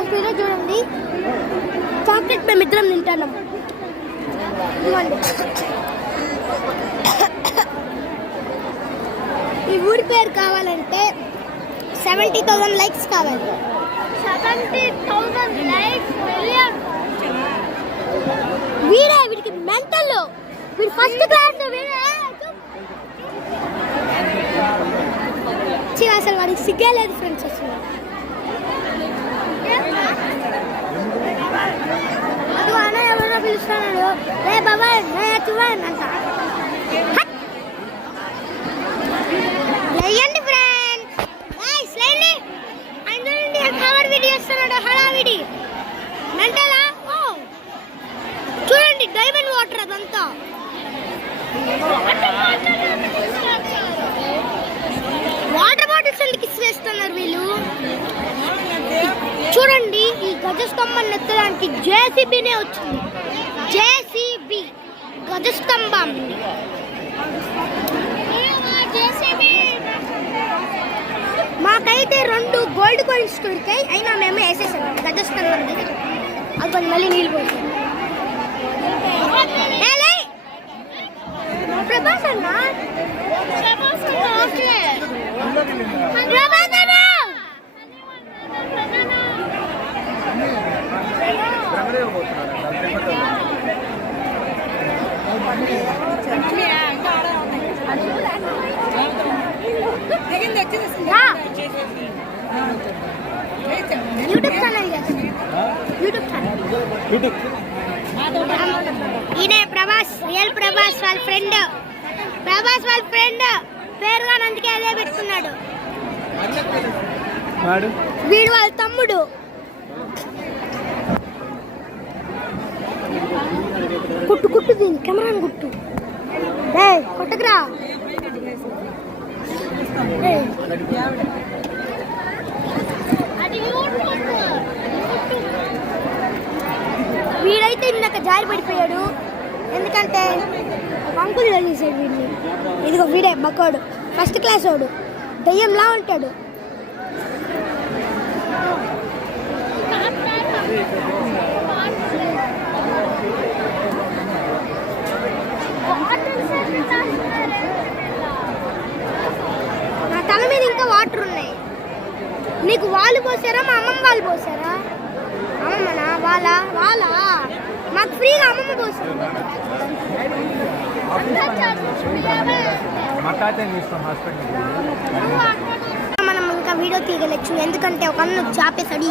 కాఫీలో చూడండి చాక్లెట్ మేము ఇద్దరం తింటున్నాం. ఈ ఊరి పేరు కావాలంటే 70,000 లైక్స్ కావాలి. 70,000 లైక్స్ మిలియన్. వీడికి మెంటల్, వీడు ఫస్ట్ క్లాస్. అసలు వాడికి సిగ్గే లేదు ఫ్రెండ్స్. అసలు అది అన్న ఎవరో పిలుస్తున్నాడు, రే బాబాయ్ అంట. లేయండి ఫ్రెండ్స్, లేండి. అందులో కవర్ వీడియో ఇస్తున్నాడు హడావిడి మెంటలా. చూడండి డైమండ్ వాటర్ అదంతా. వాటర్ బాటిల్స్ ఎందుకు ఇస్తున్నారు వీళ్ళు? చూడండి ఈ గజస్తంభాన్ని ఎత్తడానికి జేసీబీనే వచ్చింది. జేసీబీ గజస్తంభం. మాకైతే 2 గోల్డ్ కాయిన్స్ దొరికాయి, అయినా మేము వేసేసాం గజస్తంభం దగ్గర. అది మళ్ళీ నీళ్ళు పోసాం. ప్రభాస్ అన్న ఓకే. యూట్యూబ్ ఛానల్ ఈయన ప్రభాస్, రియల్ ప్రభాస్ వాళ్ళ ఫ్రెండ్. ప్రభాస్ వాళ్ళ ఫ్రెండ్ పేరుగా అందుకే అదే పెట్టుకున్నాడు. వీడు వాళ్ళ తమ్ముడు. కుట్టు దీని కెమెరాని కుట్టు. కొట్టకురా. వీడైతే ఇందాక జారి పడిపోయాడు, ఎందుకంటే అంకుల్ చేసాడు వీడిని. ఇదిగో వీడే బక్కోడు, ఫస్ట్ క్లాస్ వాడు, దయ్యంలా ఉంటాడు. నా తల మీద ఇంకా వాటర్ ఉన్నాయి. నీకు వాళ్ళు పోసారా, మా అమ్మమ్మ వాళ్ళు పోసారా? అమ్మమ్మనా? వాళ్ళ మాకు ఫ్రీగా అమ్మమ్మ పోసారు. మనం ఇంకా వీడియో తీయగలచ్చు, ఎందుకంటే ఒక అన్న చాపేసాడు.